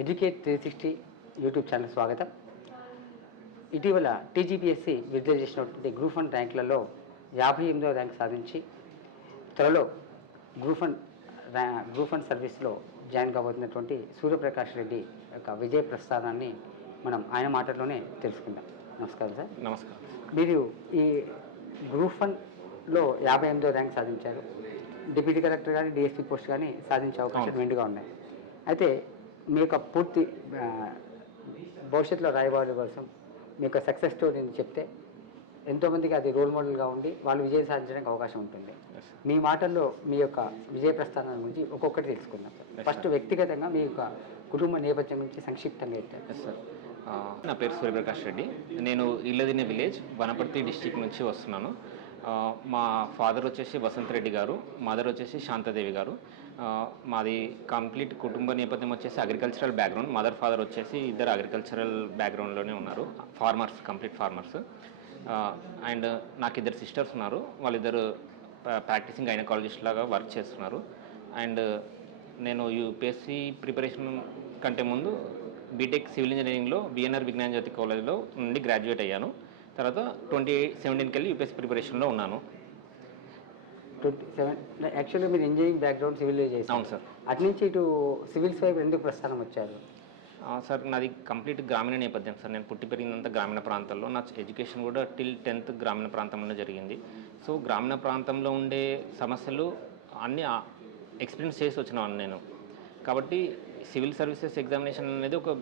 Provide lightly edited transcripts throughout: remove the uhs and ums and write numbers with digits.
Educate 360 YouTube channel స్వాగతం. ఇటీవల TGPSC విడుదల చేసినటువంటి గ్రూప్ 1 ర్యాంకులలో 58వ ర్యాంక్ సాధించి త్వరలో గ్రూప్ 1 సర్వీస్లో జాయిన్ కాబోతున్నటువంటి సూర్యప్రకాష్ రెడ్డి యొక్క విజయ ప్రస్థానాన్ని మనం ఆయన మాటల్లోనే తెలుసుకుందాం. నమస్కారం సార్. నమస్కారం. మీరు ఈ గ్రూప్ 1లో 58వ ర్యాంక్ సాధించారు. డిప్యూటీ కలెక్టర్ కానీ డిఎస్పీ పోస్ట్ కానీ సాధించే అవకాశాలు మెండుగా ఉన్నాయి. అయితే మీ యొక్క పూర్తి భవిష్యత్తులో రాయబారుల కోసం మీ యొక్క సక్సెస్ స్టోరీని చెప్తే ఎంతోమందికి అది రోల్ మోడల్గా ఉండి వాళ్ళు విజయం సాధించడానికి అవకాశం ఉంటుంది. మీ మాటల్లో మీ యొక్క విజయ ప్రస్థానం గురించి ఒక్కొక్కటి తెలుసుకుందాం సార్. ఫస్ట్ వ్యక్తిగతంగా మీ యొక్క కుటుంబ నేపథ్యం గురించి సంక్షిప్తంగా చెప్తారు సార్. నా పేరు సూర్యప్రకాష్ రెడ్డి. నేను ఇల్లదినే విలేజ్ వనపర్తి డిస్టిక్ నుంచి వస్తున్నాను. మా ఫాదర్ వచ్చేసి వసంత్ రెడ్డి గారు, మదర్ వచ్చేసి శాంతాదేవి గారు. మాది కంప్లీట్ కుటుంబ నేపథ్యం వచ్చేసి అగ్రికల్చరల్ బ్యాక్గ్రౌండ్. మదర్ ఫాదర్ వచ్చేసి ఇద్దరు అగ్రికల్చరల్ బ్యాక్గ్రౌండ్లోనే ఉన్నారు, ఫార్మర్స్, కంప్లీట్ ఫార్మర్స్. అండ్ నాకు ఇద్దరు సిస్టర్స్ ఉన్నారు, వాళ్ళిద్దరు ప్రాక్టీసింగ్ గైనకాలజిస్ట్ లాగా వర్క్ చేస్తున్నారు. అండ్ నేను యూపీఎస్సీ ప్రిపరేషన్ కంటే ముందు బీటెక్ సివిల్ ఇంజనీరింగ్లో బిఎన్ఆర్ విజ్ఞాన జ్యోతి కాలేజ్లో నుండి గ్రాడ్యుయేట్ అయ్యాను. తర్వాత 2017కి వెళ్ళి యూపీఎస్సీ ప్రిపరేషన్లో ఉన్నాను. 27 యాక్చువల్గా మీరు ఇంజనీరింగ్ బ్యాక్గ్రౌండ్ సివిల్ చేసి. అవును సార్. అటు నుంచి ఇటు సివిల్స్ వైపు ఎందుకు ప్రస్థానం వచ్చారు? సార్, నాది కంప్లీట్ గ్రామీణ నేపథ్యం సార్. నేను పుట్టి పెరిగినంత గ్రామీణ ప్రాంతాల్లో. నా ఎడ్యుకేషన్ కూడా టిల్ 10th గ్రామీణ ప్రాంతంలోనే జరిగింది. సో గ్రామీణ ప్రాంతంలో ఉండే సమస్యలు అన్నీ ఎక్స్పీరియన్స్ చేసి వచ్చినాను నేను. కాబట్టి సివిల్ సర్వీసెస్ ఎగ్జామినేషన్ అనేది ఒక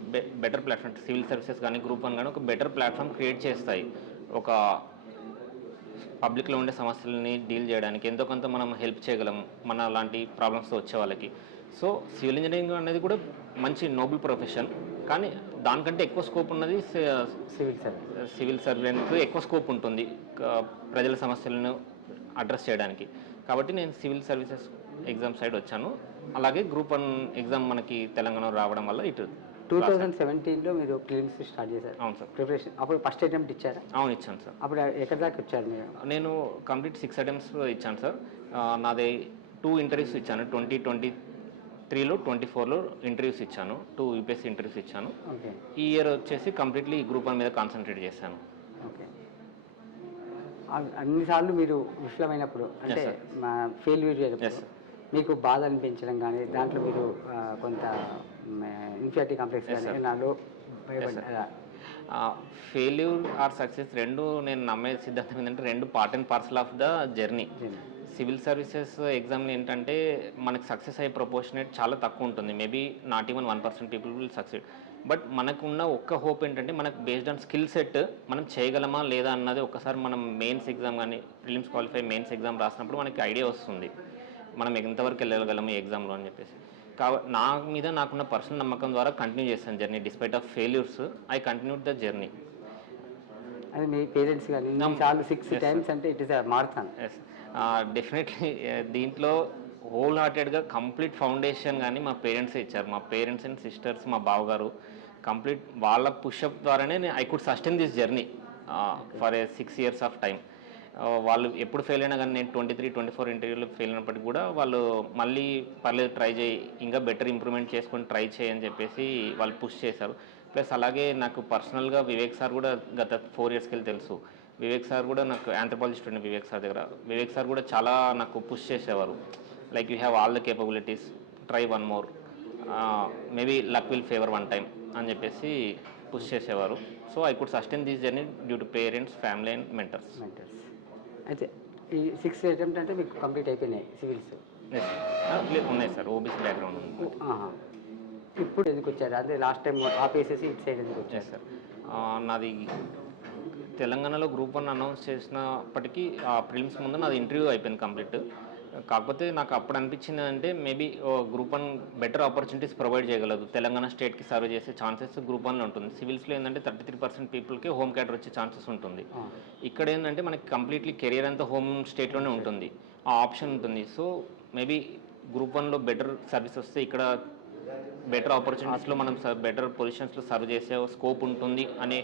బెటర్ ప్లాట్ఫామ్. సివిల్ సర్వీసెస్ కానీ గ్రూప్ 1 కానీ ఒక బెటర్ ప్లాట్ఫామ్ క్రియేట్ చేస్తాయి. ఒక పబ్లిక్లో ఉండే సమస్యలని డీల్ చేయడానికి ఎంతో కొంత మనం హెల్ప్ చేయగలం మన లాంటి ప్రాబ్లమ్స్తో వచ్చే వాళ్ళకి. సో సివిల్ ఇంజనీరింగ్ అనేది కూడా మంచి నోబుల్ ప్రొఫెషన్, కానీ దానికంటే ఎక్కువ స్కోప్ ఉన్నది సివిల్ సర్వెంట్కి ఎక్కువ స్కోప్ ఉంటుంది ప్రజల సమస్యలను అడ్రస్ చేయడానికి. కాబట్టి నేను సివిల్ సర్వీసెస్ ఎగ్జామ్ సైడ్ వచ్చాను. అలాగే గ్రూప్ 1 ఎగ్జామ్ మనకి తెలంగాణలో రావడం వల్ల ఇటు 2017లో మీరు ప్రిలిమ్స్ స్టార్ట్ చేశారు. అవును సార్. ప్రిపరేషన్ అప్పుడు ఫస్ట్ అటెంప్ట్ ఇచ్చారా? అవును, ఇచ్చాను సార్. అప్పుడు ఎక్కడి దాకా వచ్చారు మీరు? నేను కంప్లీట్ 6 అటెంప్ట్స్ ఇచ్చాను సార్. నాది 2 ఇంటర్వ్యూస్ ఇచ్చాను. 2023లో 24లో ఇంటర్వ్యూస్ ఇచ్చాను. 2 యూపీఎస్సీ ఇంటర్వ్యూస్ ఇచ్చాను. ఓకే. ఈ ఇయర్ వచ్చేసి కంప్లీట్లీ గ్రూప్ 1 మీద కాన్సన్ట్రేట్ చేశాను. ఓకే. అన్నిసార్లు మీరు విఫలమైనప్పుడు అంటే ఫెయిల్యూర్ అయినప్పుడు మీకు బాధ అనిపించడం కానీ దాంట్లో మీరు కొంత ఇన్ఫియారిటీ కాంప్లెక్స్ కానీ నాలో భయపడ్డా? ఫెయిల్యూర్ ఆర్ సక్సెస్ రెండు నేను నమ్మే సిద్ధాంతం ఏంటంటే రెండు part and parcel of the journey. Civil services ఎగ్జామ్లో ఏంటంటే మనకు సక్సెస్ అయ్యే ప్రపోర్షనేట్ చాలా తక్కువ ఉంటుంది. Maybe not even 1% people will succeed. But మనకున్న ఒక్క హోప్ ఏంటంటే మనకు బేస్డ్ ఆన్ స్కిల్ సెట్ మనం చేయగలమా లేదా అన్నది ఒకసారి మనం మెయిన్స్ ఎగ్జామ్ కానీ ప్రిలిమ్స్ క్వాలిఫై మెయిన్స్ ఎగ్జామ్ రాసినప్పుడు మనకి ఐడియా వస్తుంది మనం ఎంతవరకు వెళ్ళగలము ఈ ఎగ్జామ్లో అని చెప్పేసి. నా మీద నాకున్న పర్సనల్ నమ్మకం ద్వారా కంటిన్యూ చేస్తాను journey. Despite of failures I continued the journey. అది మీ పేరెంట్స్ కానీ 6 టైమ్స్ అంటే ఇట్ ఇస్ మారథాన్. డెఫినెట్లీ దీంట్లో హోల్ హార్టెడ్గా కంప్లీట్ ఫౌండేషన్ కానీ మా పేరెంట్సే ఇచ్చారు. మా పేరెంట్స్ అండ్ సిస్టర్స్, మా బావగారు కంప్లీట్ వాళ్ళ పుషప్ ద్వారానే I could sustain this journey for 6 years of time. వాళ్ళు ఎప్పుడు ఫెయిల్ అయినా కానీ నేను 23-24 ఇంటర్వ్యూలో ఫెయిల్ అయినప్పటికీ కూడా వాళ్ళు మళ్ళీ పర్లేదు ట్రై చేయి, ఇంకా బెటర్ ఇంప్రూవ్మెంట్ చేసుకొని ట్రై చేయని చెప్పేసి వాళ్ళు పుష్ చేశారు. ప్లస్ అలాగే నాకు పర్సనల్గా వివేక్ సార్ కూడా గత 4 yearsకి వెళ్ళి తెలుసు. వివేక్ సార్ కూడా నాకు ఆంథ్రోపాలజీ స్టూడెంట్ వివేక్ సార్ దగ్గర. వివేక్ సార్ కూడా చాలా నాకు పుష్ చేసేవారు. Like you have all the capabilities, try one more, maybe luck will favour one time అని చెప్పేసి పుష్ చేసేవారు. So I could sustain this journey due to parents, family and mentors. అయితే ఈ 6 అటెంప్ట్ అంటే మీకు కంప్లీట్ అయిపోయినాయి civils? ఉన్నాయి sir, OBC background ఉంది. ఇప్పుడు ఎందుకు వచ్చారు? అదే లాస్ట్ టైం ఆపేసేసి ఇటు సైడ్ ఎందుకు వచ్చారు సార్? నాది తెలంగాణలో గ్రూప్ 1 అనౌన్స్ చేసినప్పటికీ ప్రిలిమ్స్ ముందు నాది ఇంటర్వ్యూ అయిపోయింది కంప్లీట్. కాకపోతే నాకు అప్పుడు అనిపించింది అంటే maybe group 1 better opportunities provide చేయగలదు. తెలంగాణ స్టేట్కి సర్వ్ చేసే ఛాన్సెస్ గ్రూప్ 1లో ఉంటుంది. సివిల్స్లో ఏంటంటే 33% పీపుల్కి హోమ్ క్యాటర్ వచ్చే ఛాన్సెస్ ఉంటుంది. ఇక్కడ ఏంటంటే మనకి కంప్లీట్లీ కెరియర్ అంతా హోమ్ స్టేట్లోనే ఉంటుంది, ఆ ఆప్షన్ ఉంటుంది. సో మేబీ గ్రూప్ 1లో బెటర్ సర్వీస్ వస్తే ఇక్కడ బెటర్ ఆపర్చునిటీస్లో మనం బెటర్ పొజిషన్స్లో సర్వ్ చేసే స్కోప్ ఉంటుంది అనే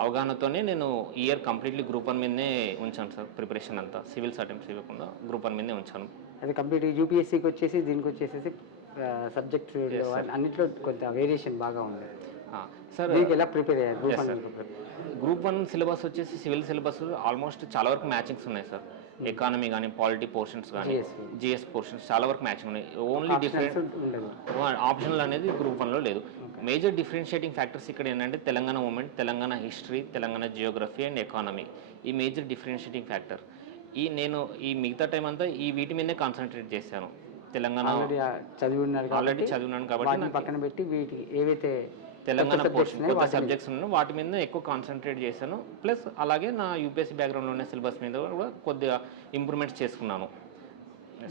అవగాహనతోనే నేను ఈ ఇయర్ కంప్లీట్లీ గ్రూప్ 1 మీదనే ఉంచాను సార్. ప్రిపరేషన్ అంతా సివిల్స్ అటెంప్ట్స్ ఇవ్వకుండా గ్రూప్ 1 మీదనే ఉంచాను. అది కంప్లీట్ యూపీఎస్సీకి వచ్చేసి దీనికి వచ్చేసేసి సబ్జెక్ట్స్ అన్నింటిలో కొంత వేరియేషన్ బాగా ఉంది. సార్ మీకు ఎలా ప్రిపేర్ అయ్యారు group Yes, one? sir. Group 1 syllabus వచ్చేసి సివిల్ సిలబస్ ఆల్మోస్ట్ చాలా వరకు మ్యాచింగ్స్ ఉన్నాయి సార్. ఎకానమీ కానీ, పాలిటీ పోర్షన్స్ కానీ, జిఎస్ పోర్షన్స్ చాలా వరకు మ్యాచింగ్ ఉన్నాయి. ఓన్లీ డిఫరెంట్ ఉండదు. ఆప్షనల్ అనేది గ్రూప్ 1లో లేదు. మేజర్ డిఫరెన్షియేటింగ్ ఫ్యాక్టర్స్ ఇక్కడ ఏంటంటే Telangana movement, Telangana history, Telangana geography and economy. ఈ మేజర్ డిఫరెన్షియేటింగ్ ఫ్యాక్టర్. ఈ మిగతా టైం అంతా ఈ వీటి మీదనే కాన్సన్ట్రేట్ చేశాను. తెలంగాణ ఆల్రెడీ చదివినాను కాబట్టి పక్కన పెట్టి వీటి ఏవైతే తెలంగాణ పోర్షన్ కొత్త సబ్జెక్ట్స్ ఉన్నాయో వాటి మీద ఎక్కువ కాన్సన్ట్రేట్ చేశాను. ప్లస్ అలాగే నా యూపీఎస్సీ బ్యాక్గ్రౌండ్లో ఉన్న సిలబస్ మీద కూడా కొద్దిగా ఇంప్రూవ్మెంట్స్ చేసుకున్నాను.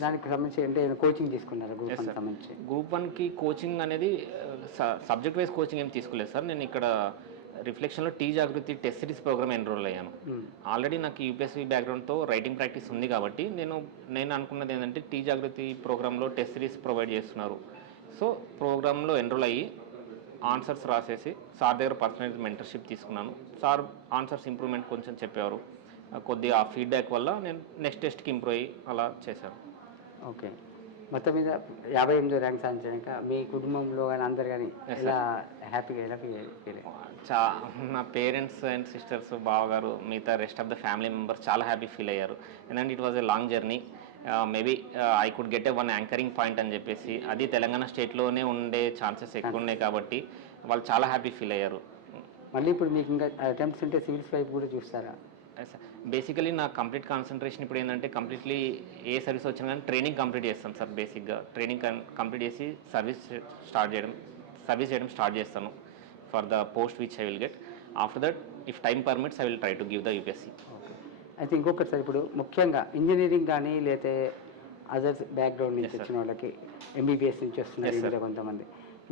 దానికి సంబంధించి అంటే కోచింగ్ తీసుకున్నారు గ్రూప్ 1 సంబంధించి? గ్రూప్ 1కి కోచింగ్ అనేది సబ్జెక్ట్ వైజ్ కోచింగ్ ఏం తీసుకోలేదు సార్. నేను ఇక్కడ రిఫ్లెక్షన్లో టీ జాగృతి టెస్ట్ సిరీస్ ప్రోగ్రామ్ ఎన్రోల్ అయ్యాను. ఆల్రెడీ నాకు యూపీఎస్సీ బ్యాక్గ్రౌండ్తో రైటింగ్ ప్రాక్టీస్ ఉంది కాబట్టి నేను అనుకున్నది ఏంటంటే టీ జాగృతి ప్రోగ్రాంలో టెస్ట్ సిరీస్ ప్రొవైడ్ చేస్తున్నారు. సో ప్రోగ్రాంలో ఎన్రోల్ అయ్యి ఆన్సర్స్ రాసేసి సార్ దగ్గర పర్సనల్ మెంటర్షిప్ తీసుకున్నాను. సార్ ఆన్సర్స్ ఇంప్రూవ్మెంట్ కొంచెం చెప్పేవారు. కొద్దిగా ఆ ఫీడ్బ్యాక్ వల్ల నేను నెక్స్ట్ టెస్ట్కి ఇంప్రూవ్ అయ్యి అలా చేశాను. ఓకే. మొత్తం మీద 58వ ర్యాంక్ సాధించాక మీ కుటుంబంలో కానీ అందరు కానీ ఎలా హ్యాపీగా ఎలా ఫీల్? నా పేరెంట్స్ అండ్ సిస్టర్స్, బావగారు, మిగతా rest of the family members చాలా హ్యాపీ ఫీల్ అయ్యారు. ఎందుకంటే it was a long journey. Maybe I could get one anchoring point అని చెప్పేసి, అది తెలంగాణ స్టేట్లోనే ఉండే ఛాన్సెస్ ఎక్కువ ఉన్నాయి కాబట్టి వాళ్ళు చాలా హ్యాపీ ఫీల్ అయ్యారు. మళ్ళీ ఇప్పుడు మీకు ఇంకా అటెంప్ట్స్ ఉంటే సివిల్స్ వైపు కూడా చూస్తారా? బేసికలీ నా కంప్లీట్ కాన్సన్ట్రేషన్ ఇప్పుడు ఏంటంటే కంప్లీట్లీ ఏ సర్వీస్ వచ్చినా కానీ ట్రైనింగ్ కంప్లీట్ చేస్తాను సార్. బేసిక్గా ట్రైనింగ్ కంప్లీట్ చేసి సర్వీస్ చేయడం స్టార్ట్ చేస్తాను for the post which I will get. After that if time permits I will try to give the UPSC. అయితే ఇంకొకటి సార్, ఇప్పుడు ముఖ్యంగా ఇంజనీరింగ్ కానీ లేకపోతే అదర్స్ బ్యాక్గ్రౌండ్ నుంచి వచ్చిన వాళ్ళకి, ఎంబీబీఎస్ నుంచి వస్తున్నారు ఇంకా కొంతమంది,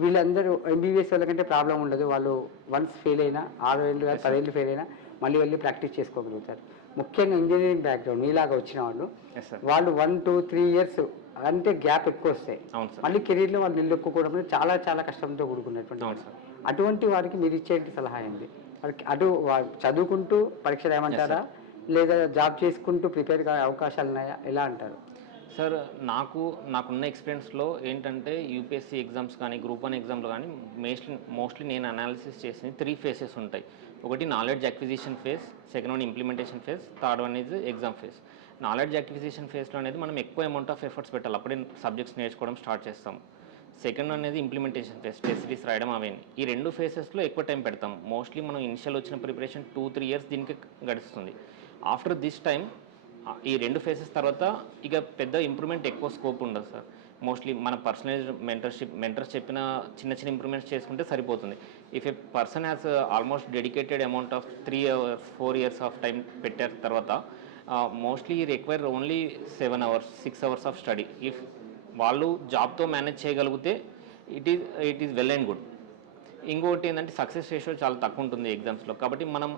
వీళ్ళందరూ ఎంబీబీఎస్ వాళ్ళకంటే ప్రాబ్లం ఉండదు. వాళ్ళు వన్స్ ఫెయిల్ అయినా 6 ఏళ్ళు 10 ఏళ్ళు ఫెయిల్ అయినా మళ్ళీ వెళ్ళి ప్రాక్టీస్ చేసుకోగలుగుతారు. ముఖ్యంగా ఇంజనీరింగ్ బ్యాక్గ్రౌండ్ మీలాగా వచ్చిన వాళ్ళు 1, 2, 3 ఇయర్స్ అంటే గ్యాప్ ఎక్కువ వస్తాయి. మళ్ళీ కెరీర్లో వాళ్ళు నిలదొక్కుకోవడం చాలా చాలా కష్టంతో కూడుకున్నటువంటి అటువంటి వారికి మీరు ఇచ్చే సలహా ఏంటి? వాళ్ళకి అటు చదువుకుంటూ పరీక్ష రాయమంటారా, లేదా జాబ్ చేసుకుంటూ ప్రిపేర్ అయ్యే అవకాశాలు ఉన్నాయా, ఎలా అంటారు? సార్ నాకున్న ఎక్స్పీరియన్స్లో ఏంటంటే యూపీఎస్సీ ఎగ్జామ్స్ కానీ గ్రూప్ 1 ఎగ్జామ్లో కానీ మోస్ట్లీ నేను అనాలిసిస్ చేసింది 3 ఫేసెస్ ఉంటాయి. ఒకటి knowledge acquisition phase, second one implementation phase, third one is exam phase. Knowledge acquisition ఫేజ్లో అనేది మనం ఎక్కువ అమౌంట్ ఆఫ్ ఎఫర్ట్స్ పెట్టాలి, అప్పుడే సబ్జెక్ట్స్ నేర్చుకోవడం స్టార్ట్ చేస్తాం. సెకండ్ అనేది ఇంప్లిమెంటేషన్ ఫేజ్, టెస్ట్ సిరీస్ రాయడం అవన్నీ. ఈ 2 ఫేసెస్లో ఎక్కువ టైం పెడతాం. మోస్ట్లీ మనం ఇనిషియల్ వచ్చిన ప్రిపరేషన్ 2-3 ఇయర్స్ దీనికి గడుస్తుంది. ఆఫ్టర్ దిస్ టైం ఈ 2 ఫేసెస్ తర్వాత ఇక పెద్ద ఇంప్రూవ్మెంట్ ఎక్కువ స్కోప్ ఉండదు సార్. మోస్ట్లీ మన పర్సనల్ మెంటర్స్ చెప్పిన చిన్న ఇంప్రూవ్మెంట్స్ చేసుకుంటే సరిపోతుంది. If A person has almost dedicated amount of 3 hours 4 years of time పెట్టారు తర్వాత mostly require only 7 hours 6 hours of study. If వాళ్ళు జాబ్తో మేనేజ్ చేయగలిగితే it is well and good. ఇంకోటి ఏంటంటే సక్సెస్ రేషియో చాలా తక్కువ ఉంటుంది ఎగ్జామ్స్లో. కాబట్టి మనం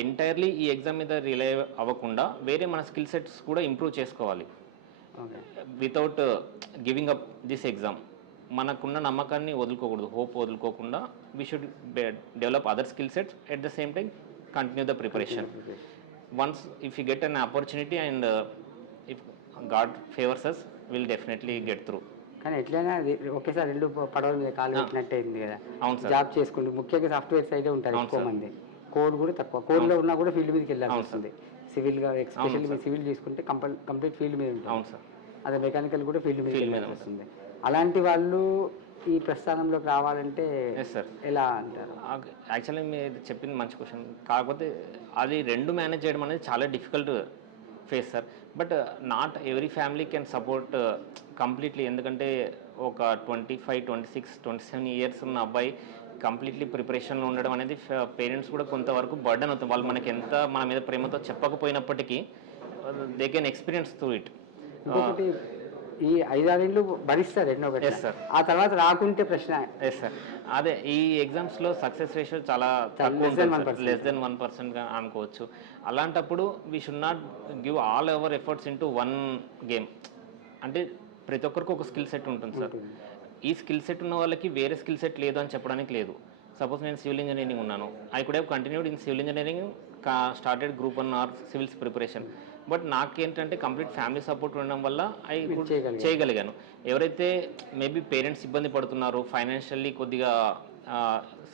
ఎంటైర్లీ ఈ ఎగ్జామ్ మీద రిలై అవ్వకుండా వేరే మన స్కిల్ సెట్స్ కూడా ఇంప్రూవ్ చేసుకోవాలి. Without giving up this exam మనకున్న నమ్మకాన్ని వదులుకోకూడదు, హోప్ వదులుకోకుండా we should develop other skill sets at the same time continue the preparation. Once if you get an opportunity and if God favours us will definitely get through. కానీ ఎట్లయినా ఒకేసారి 2 పడవల మీద కాలు పెట్టినట్టే అయింది కదా. అవును సార్. జాబ్ చేసుకుంటూ ముఖ్యంగా సాఫ్ట్వేర్ సైడే ఉంటారు ఎక్కువ మంది, కోడ్ కూడా తక్కువ, కోడ్లో ఉన్నా కూడా ఫీల్డ్ మీదకి వెళ్ళాల్సి వస్తుంది. సివిల్గా ఎస్పెషల్లీ మీరు సివిల్ తీసుకుంటే కంప్లీట్ ఫీల్డ్ మీద ఉంటుంది. అవును సార్. అదే మెకానికల్ కూడా ఫీల్డ్ మీద వెళ్ళాల్సి వస్తుంది. అలాంటి వాళ్ళు ఈ ప్రస్థానంలోకి రావాలంటే ఎలా అంటారు? యాక్చువల్లీ మీరు చెప్పింది మంచి క్వశ్చన్. కాకపోతే అది 2 మేనేజ్ చేయడం అనేది చాలా difficult face sir. But not every family can support completely. ఎందుకంటే ఒక 25, 26, 27 ఇయర్స్ ఉన్న అబ్బాయి కంప్లీట్లీ ప్రిపరేషన్లో ఉండడం అనేది పేరెంట్స్ కూడా కొంతవరకు బర్డన్ అవుతుంది. వాళ్ళు మనకి ఎంత మన మీద ప్రేమతో చెప్పకపోయినప్పటికీ they can experience through it. ఇంకొకటి ఈ 5-6 ఏళ్ళు భరిస్తారు ఎన్నో ఒకటి. ఆ తర్వాత రాకుంటే ప్రశ్న. Yes sir. అదే ఈ ఎగ్జామ్స్లో సక్సెస్ రేషియో చాలా తక్కువ, లెస్ దెన్ 1% అనుకోవచ్చు. అలాంటప్పుడు we should not give all our efforts into one game. అంటే ప్రతి ఒక్కరికి ఒక స్కిల్ సెట్ ఉంటుంది సార్. ఈ స్కిల్ సెట్ ఉన్న వాళ్ళకి వేరే స్కిల్ సెట్ లేదు అని చెప్పడానికి లేదు. సపోజ్ నేను సివిల్ ఇంజనీరింగ్ ఉన్నాను, I could have continued in civil engineering, started group 1 or civils preparation. But నాకేంటంటే కంప్లీట్ ఫ్యామిలీ సపోర్ట్ ఉండడం వల్ల మీరు చేయగలిగారు. చేయగలిగాను. ఎవరైతే మేబీ పేరెంట్స్ ఇబ్బంది పడుతున్నారో, ఫైనాన్షియల్లీ కొద్దిగా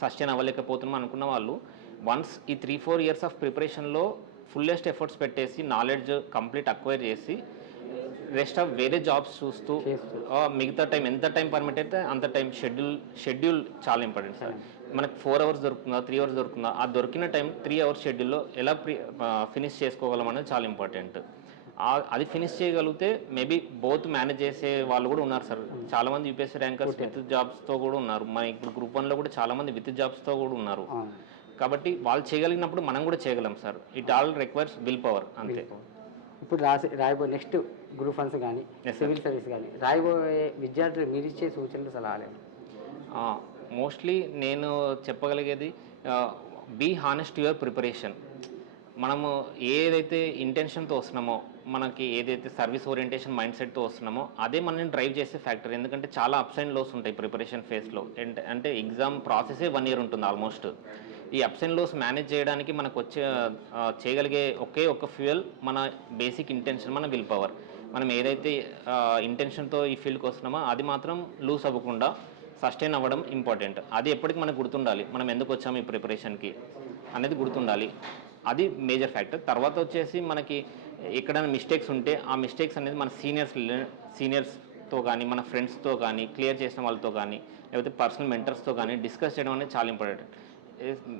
సస్టైన్ అవ్వలేకపోతున్నాం అనుకున్న వాళ్ళు వన్స్ ఈ 3-4 ఇయర్స్ ఆఫ్ ప్రిపరేషన్లో ఫుల్లెస్ట్ ఎఫర్ట్స్ పెట్టేసి నాలెడ్జ్ కంప్లీట్ అక్వైర్ చేసి రెస్ట్ ఆఫ్ వేరే జాబ్స్ చూస్తూ మిగతా టైం ఎంత టైం పర్మిట్ అయితే అంత టైం షెడ్యూల్ చాలా ఇంపార్టెంట్ సార్. మనకు 4 అవర్స్ దొరుకుతుందా, 3 అవర్స్ దొరుకుతుందా, ఆ దొరికిన టైం 3 అవర్స్ షెడ్యూల్లో ఎలా ఫినిష్ చేసుకోగలం అనేది చాలా ఇంపార్టెంట్. అది ఫినిష్ చేయగలిగితే మేబీ బోత్ మేనేజ్ చేసే వాళ్ళు కూడా ఉన్నారు సార్. చాలామంది యూపీఎస్సీ ర్యాంకర్స్ విత్ జాబ్స్తో కూడా ఉన్నారు. మన ఇప్పుడు గ్రూప్ 1లో కూడా చాలామంది విత్ జాబ్స్తో కూడా ఉన్నారు. కాబట్టి వాళ్ళు చేయగలిగినప్పుడు మనం కూడా చేయగలం sir. It all requires will power అంతే. ఇప్పుడు రాయబోయే నెక్స్ట్ గ్రూప్ 1 కానీ సివిల్ సర్వీస్ కానీ రాయబోయే విద్యార్థులు మీరు ఇచ్చే సూచనలు సలహాలు? మోస్ట్లీ నేను చెప్పగలిగేది be honest to your preparation. మనము ఏదైతే ఇంటెన్షన్తో వస్తున్నామో, మనకి ఏదైతే సర్వీస్ ఓరియంటేషన్ మైండ్ సెట్తో వస్తున్నామో అదే మనల్ని డ్రైవ్ చేసే ఫ్యాక్టర్. ఎందుకంటే చాలా అప్స్ అండ్ లోస్ ఉంటాయి ప్రిపరేషన్ ఫేజ్లో. అంటే ఎగ్జామ్ ప్రాసెసే 1 ఇయర్ ఉంటుంది ఆల్మోస్ట్. ఈ అప్స్ అండ్ లోస్ మేనేజ్ చేయడానికి మనకు చేయగలిగే ఒకే ఒక ఫ్యూయల్ మన బేసిక్ ఇంటెన్షన్, మన విల్ పవర్. మనం ఏదైతే ఇంటెన్షన్తో ఈ ఫీల్డ్కి వస్తున్నామో అది మాత్రం లూజ్ అవ్వకుండా సస్టైన్ అవ్వడం ఇంపార్టెంట్. అది ఎప్పటికీ మనకు గుర్తుండాలి, మనం ఎందుకు వచ్చాము ఈ ప్రిపరేషన్కి అనేది గుర్తుండాలి. అది మేజర్ ఫ్యాక్టర్. తర్వాత వచ్చేసి మనకి ఎక్కడైనా మిస్టేక్స్ ఉంటే ఆ మిస్టేక్స్ అనేది మన సీనియర్స్తో కానీ, మన ఫ్రెండ్స్తో కానీ, క్లియర్ చేసిన వాళ్ళతో కానీ, లేకపోతే పర్సనల్ మెంటర్స్తో కానీ డిస్కస్ చేయడం అనేది చాలా ఇంపార్టెంట్.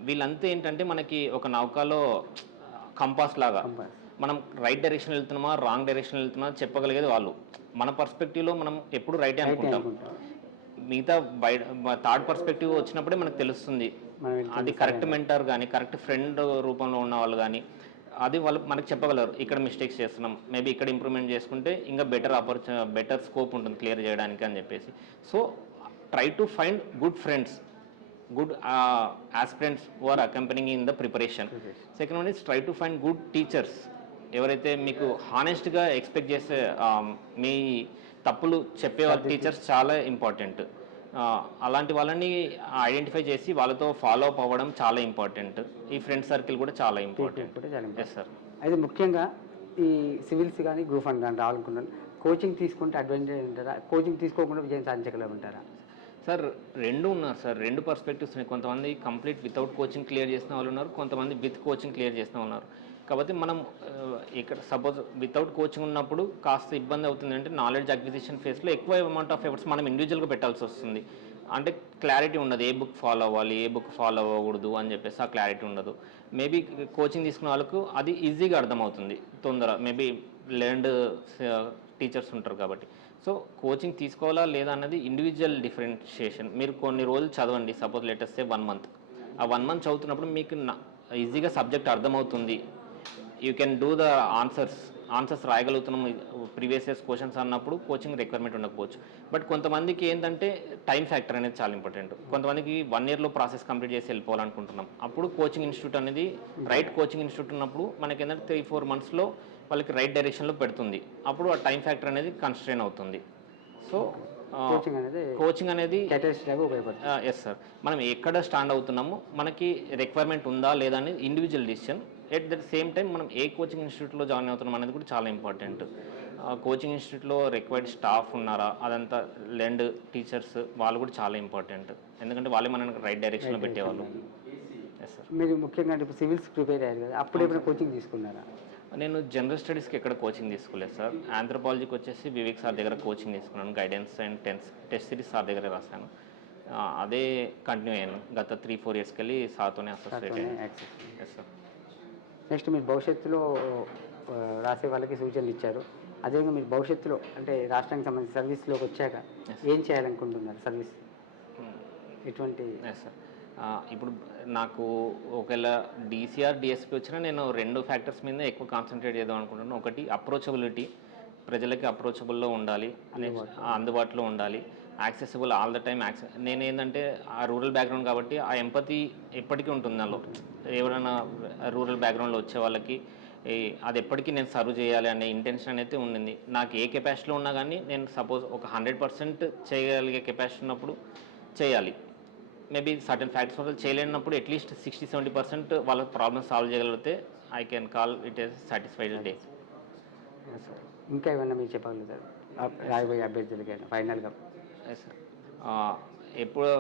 వీళ్ళంతా ఏంటంటే మనకి ఒక నౌకాలో కంపాస్ లాగా మనం రైట్ డైరెక్షన్ వెళ్తున్నామా, రాంగ్ డైరెక్షన్ వెళ్తున్నామా చెప్పగలిగేది వాళ్ళు. మన పర్స్పెక్టివ్లో మనం ఎప్పుడు రైటే అనుకుంటాం. మిగతా థర్డ్ పర్స్పెక్టివ్ వచ్చినప్పుడే మనకు తెలుస్తుంది. అది కరెక్ట్ మెంటర్ కానీ, కరెక్ట్ ఫ్రెండ్ రూపంలో ఉన్న వాళ్ళు కానీ అది వాళ్ళు మనకు చెప్పగలరు. ఇక్కడ మిస్టేక్స్ చేస్తున్నాం, మేబీ ఇక్కడ ఇంప్రూవ్మెంట్ చేసుకుంటే ఇంకా బెటర్ స్కోప్ ఉంటుంది క్లియర్ చేయడానికి అని చెప్పేసి. So try to find good friends, good aspirants who are accompanying in the preparation. Second one is try to find good teachers. ఎవరైతే మీకు హానెస్ట్గా ఎక్స్పెక్ట్ చేసే మీ తప్పులు చెప్పే వాళ్ళ టీచర్స్ చాలా ఇంపార్టెంట్. అలాంటి వాళ్ళని ఐడెంటిఫై చేసి వాళ్ళతో ఫాలో అప్ అవ్వడం చాలా ఇంపార్టెంట్. ఈ ఫ్రెండ్ సర్కిల్ కూడా చాలా ఇంపార్టెంట్. Yes sir. అయితే ముఖ్యంగా ఈ సివిల్స్ కానీ గ్రూప్ 1 కానీ రావాలనుకుంటున్నాను, కోచింగ్ తీసుకుంటే అడ్వాంటేజ్ ఉంటారా, కోచింగ్ తీసుకోకుండా విజయం సాధించగలమంటారా? సార్ రెండు ఉన్నారు సార్, రెండు పర్స్పెక్టివ్స్ ఉన్నాయి. కొంతమంది కంప్లీట్ వితౌట్ కోచింగ్ క్లియర్ చేసిన వాళ్ళు ఉన్నారు, కొంతమంది విత్ కోచింగ్ క్లియర్ చేసిన వాళ్ళు ఉన్నారు. కాబట్టి మనం ఇక్కడ సపోజ్ వితౌట్ కోచింగ్ ఉన్నప్పుడు కాస్త ఇబ్బంది అవుతుంది. అంటే నాలెడ్జ్ అక్విజిషన్ ఫేస్లో ఎక్కువ అమౌంట్ ఆఫ్ ఎఫర్ట్స్ మనం ఇండివిజువల్గా పెట్టాల్సి వస్తుంది. అంటే క్లారిటీ ఉండదు, ఏ బుక్ ఫాలో అవ్వాలి, ఏ బుక్ ఫాలో అవ్వకూడదు అని చెప్పేసి ఆ క్లారిటీ ఉండదు. మేబీ కోచింగ్ తీసుకున్న వాళ్ళకు అది ఈజీగా అర్థమవుతుంది తొందర, మేబీ లెర్న్డ్ టీచర్స్ ఉంటారు కాబట్టి. సో కోచింగ్ తీసుకోవాలా లేదా అన్నది ఇండివిజువల్ డిఫరెన్షియేషన్. మీరు కొన్ని రోజులు చదవండి, సపోజ్ లెటర్స్ సే 1 మంత్. ఆ 1 మంత్ చదువుతున్నప్పుడు మీకు ఈజీగా సబ్జెక్ట్ అర్థమవుతుంది. You can do the answers రాయగలుగుతున్నాం ప్రీవియస్ ఇయర్స్ క్వశ్చన్స్ అన్నప్పుడు కోచింగ్ రిక్వైర్మెంట్ ఉండకపోవచ్చు. బట్ కొంతమందికి ఏంటంటే టైం ఫ్యాక్టర్ అనేది చాలా ఇంపార్టెంట్. కొంతమందికి 1 ఇయర్లో ప్రాసెస్ కంప్లీట్ చేసి వెళ్ళిపోవాలనుకుంటున్నాం. అప్పుడు కోచింగ్ ఇన్స్టిట్యూట్ అనేది రైట్ కోచింగ్ ఇన్స్టిట్యూట్ ఉన్నప్పుడు మనకి ఏంటంటే 3-4 మంత్స్లో వాళ్ళకి రైట్ డైరెక్షన్లో పెడుతుంది. అప్పుడు ఆ టైం ఫ్యాక్టర్ అనేది కన్స్ట్రెయిన్ అవుతుంది. సో కోచింగ్ అనేది ఎస్ సార్, మనం ఎక్కడ స్టాండ్ అవుతున్నామో మనకి రిక్వైర్మెంట్ ఉందా లేదా అనేది individual decision. At the same time మనం ఏ కోచింగ్ ఇన్స్టిట్యూట్లో జాయిన్ అవుతున్నాం అనేది కూడా చాలా ఇంపార్టెంట్. కోచింగ్ ఇన్స్టిట్యూట్లో రిక్వైర్డ్ స్టాఫ్ ఉన్నారా, అదంతా లెండ్ టీచర్స్ వాళ్ళు కూడా చాలా ఇంపార్టెంట్. ఎందుకంటే వాళ్ళే మనకి రైట్ డైరెక్షన్లో పెట్టేవాళ్ళు. Yes sir. మీరు ముఖ్యంగా ఇప్పుడు సివిల్స్ ప్రిపేర్ అయ్యారు కదా, అప్పుడు ఎప్పుడు కోచింగ్ తీసుకున్నారా? నేను జనరల్ స్టడీస్కి ఎక్కడ కోచింగ్ తీసుకోలేదు సార్. ఆంథ్రోపాలజీకి వచ్చేసి వివేక్ సార్ దగ్గర కోచింగ్ తీసుకున్నాను. Guidance and test series sir దగ్గర రాశాను. అదే కంటిన్యూ అయ్యాను. గత 3-4 ఇయర్స్కి వెళ్ళి సార్తోనే అసోసియేట్ అయ్యాను. Yes sir. నెక్స్ట్ మీరు భవిష్యత్తులో రాసే వాళ్ళకి సూచనలు ఇచ్చారు. అదేవిధంగా మీరు భవిష్యత్తులో అంటే రాష్ట్రానికి సంబంధించి సర్వీస్లోకి వచ్చాక ఏం చేయాలనుకుంటున్నారు? సర్వీస్ ఎటువంటి? Yes sir. ఇప్పుడు నాకు ఒకవేళ డీసీఆర్ డిఎస్పీ వచ్చినా నేను 2 ఫ్యాక్టర్స్ మీద ఎక్కువ కాన్సన్ట్రేట్ చేద్దాం అనుకుంటున్నాను. ఒకటి అప్రోచబిలిటీ, ప్రజలకి అప్రోచబుల్లో ఉండాలి, అందుబాటులో ఉండాలి, యాక్సెసిబుల్ ఆల్ ద టైమ్ నేను ఏంటంటే ఆ రూరల్ బ్యాక్గ్రౌండ్ కాబట్టి ఆ ఎంపతి ఎప్పటికీ ఉంటుంది నాలో. ఎవరైనా రూరల్ బ్యాక్గ్రౌండ్లో వచ్చే వాళ్ళకి అది ఎప్పటికీ నేను సర్వ్ చేయాలి అనే ఇంటెన్షన్ అయితే ఉండింది. నాకు ఏ కెపాసిటీలో ఉన్నా కానీ నేను సపోజ్ ఒక 100% చేయగలిగే కెపాసిటీ ఉన్నప్పుడు చేయాలి. మేబీ సర్టన్ ఫ్యాక్టర్స్ వల్ల చేయలేనప్పుడు అట్లీస్ట్ 60-70% వాళ్ళ ప్రాబ్లమ్ సాల్వ్ చేయగలిగితే I can call it is satisfied day. Sir ఇంకా ఏమన్నా మీరు చెప్పగలుగుతారు రాయబోయే అభ్యర్థులకైనా ఫైనల్గా? Yes sir. ఎప్పుడు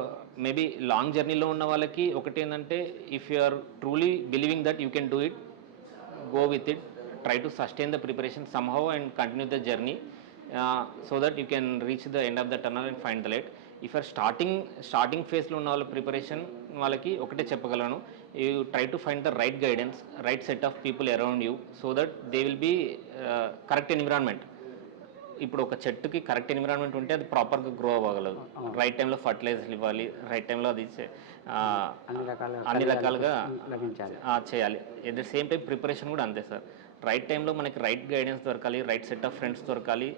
మేబీ లాంగ్ జర్నీలో ఉన్న వాళ్ళకి ఒకటి ఏంటంటే, if you are truly believing that you can do it, go with it, try to sustain the preparation somehow and continue the journey, so that you can reach the end of the tunnel and find the light. If you are starting phase లో ఉన్న వాళ్ళ preparation వాళ్ళకి ఒకటే చెప్పగలను, you try to find the right guidance, right set of people around you, so that they will be correct environment. ఇప్పుడు ఒక చెట్టుకి correct environment ఉంటే అది ప్రాపర్గా గ్రో అవ్వగలదు. రైట్ టైంలో ఫర్టిలైజర్లు ఇవ్వాలి, రైట్ టైంలో అది అన్ని రకాలుగా చేయాలి. At the same time preparation కూడా అంతే సార్. రైట్ టైంలో మనకి రైట్ గైడెన్స్ దొరకాలి, రైట్ సెట్ ఆఫ్ ఫ్రెండ్స్ దొరకాలి.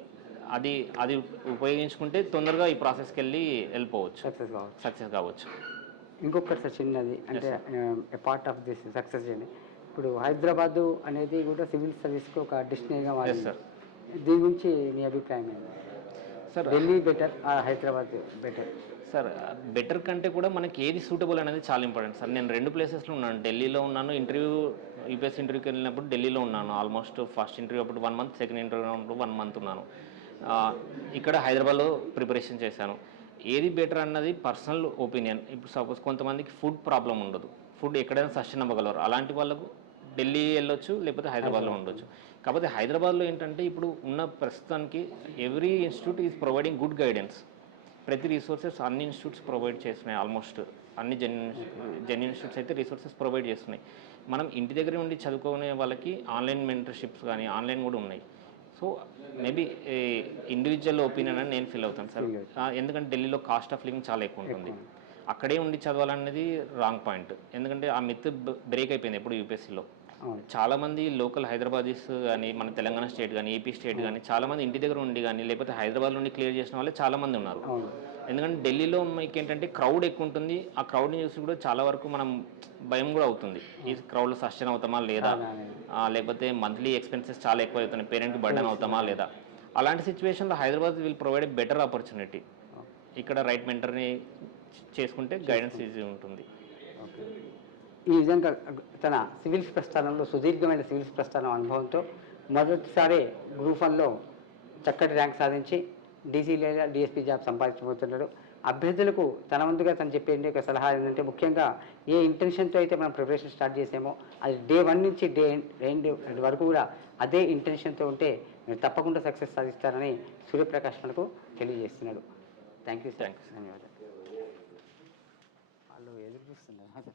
అది ఉపయోగించుకుంటే తొందరగా ఈ ప్రాసెస్కి వెళ్ళిపోవచ్చు, సక్సెస్ కావచ్చు. ఇంకొకటి సార్ చిన్నది, అంటే a part of this success journey, ఇప్పుడు హైదరాబాదు అనేది కూడా సివిల్ సర్వీస్కి ఒక డెస్టినేగా మారింది సార్. దీని గురించి మీ అభిప్రాయం ఏంటి sir? Delhi better, Hyderabad better? Sir better కంటే కూడా మనకి ఏది సూటబుల్ అనేది చాలా ఇంపార్టెంట్ సార్. నేను 2 ప్లేసెస్లో ఉన్నాను. ఢిల్లీలో ఉన్నాను, యూపీఎస్సీ ఇంటర్వ్యూకి వెళ్ళినప్పుడు ఢిల్లీలో ఉన్నాను. ఆల్మోస్ట్ ఫస్ట్ ఇంటర్వ్యూ అప్పుడు 1 month, సెకండ్ ఇంటర్వ్యూ అప్పుడు 1 month ఉన్నాను. ఇక్కడ హైదరాబాద్లో ప్రిపరేషన్ చేశాను. ఏది బెటర్ అన్నది పర్సనల్ ఒపీనియన్. ఇప్పుడు సపోజ్ కొంతమందికి ఫుడ్ ప్రాబ్లం ఉండదు, ఫుడ్ ఎక్కడైనా సస్టైన్ అవ్వగలరు. అలాంటి వాళ్ళకు ఢిల్లీ వెళ్ళొచ్చు, లేకపోతే హైదరాబాద్లో ఉండొచ్చు. కాకపోతే హైదరాబాద్లో ఏంటంటే ఇప్పుడు ఉన్న ప్రస్తుతానికి every institute is providing good guidance. ప్రతి రిసోర్సెస్ అన్ని ఇన్స్టిట్యూట్స్ ప్రొవైడ్ చేస్తున్నాయి. ఆల్మోస్ట్ అన్ని జెన్యూన్ ఇన్స్టిట్యూట్స్ అయితే రిసోర్సెస్ ప్రొవైడ్ చేస్తున్నాయి. మనం ఇంటి దగ్గర ఉండి చదువుకునే వాళ్ళకి ఆన్లైన్ మెంటర్షిప్స్ కానీ ఆన్లైన్ కూడా ఉన్నాయి. సో మేబీ ఇండివిజువల్ ఒపీనియన్ అని నేను ఫీల్ అవుతాను సార్. ఎందుకంటే ఢిల్లీలో కాస్ట్ ఆఫ్ లివింగ్ చాలా ఎక్కువ ఉంటుంది. అక్కడే ఉండి చదవాలనేది రాంగ్ పాయింట్. ఎందుకంటే ఆ మిత్ బ్రేక్ అయిపోయింది ఎప్పుడు యూపీఎస్సీలో. చాలామంది లోకల్ హైదరాబాదీస్ కానీ, మన తెలంగాణ స్టేట్ కానీ, ఏపీ స్టేట్ కానీ చాలామంది ఇంటి దగ్గర ఉండి కానీ, లేకపోతే హైదరాబాద్ నుండి క్లియర్ చేసిన వాళ్ళే చాలామంది ఉన్నారు. ఎందుకంటే ఢిల్లీలో మీకు ఏంటంటే క్రౌడ్ ఎక్కువ ఉంటుంది. ఆ క్రౌడ్ని చూసి కూడా చాలా వరకు మనం భయం కూడా అవుతుంది. ఈ క్రౌడ్లో సస్టైన్ అవుతామా లేదా, లేకపోతే మంత్లీ ఎక్స్పెన్సెస్ చాలా ఎక్కువ అవుతున్నాయి, పేరెంట్కి బర్డెన్ అవుతామా లేదా. అలాంటి సిచ్యువేషన్లో Hyderabad will provide a better opportunity. ఇక్కడ రైట్ మెంటర్ని చేసుకుంటే గైడెన్స్ ఈజీ ఉంటుంది. ఈ విధంగా తన సివిల్స్ ప్రస్థానంలో సుదీర్ఘమైన సివిల్స్ ప్రస్థానం అనుభవంతో మొదటిసారి గ్రూప్ 1లో చక్కటి ర్యాంక్ సాధించి డీసీ లేదా డిఎస్పీ జాబ్ సంపాదించబోతున్నాడు. అభ్యర్థులకు తన వంతుగా తను చెప్పే ఒక సలహా ఏంటంటే, ముఖ్యంగా ఏ ఇంటెన్షన్తో అయితే మనం ప్రిపరేషన్ స్టార్ట్ చేసామో అది డే 1 నుంచి డే ఎండ్ వరకు కూడా అదే ఇంటెన్షన్తో ఉంటే మీరు తప్పకుండా సక్సెస్ సాధిస్తారని సూర్యప్రకాష్ మనకు తెలియజేస్తున్నాడు. Thank you sir. ధన్యవాదాలు. వాళ్ళు ఎదురు చూస్తున్నారు.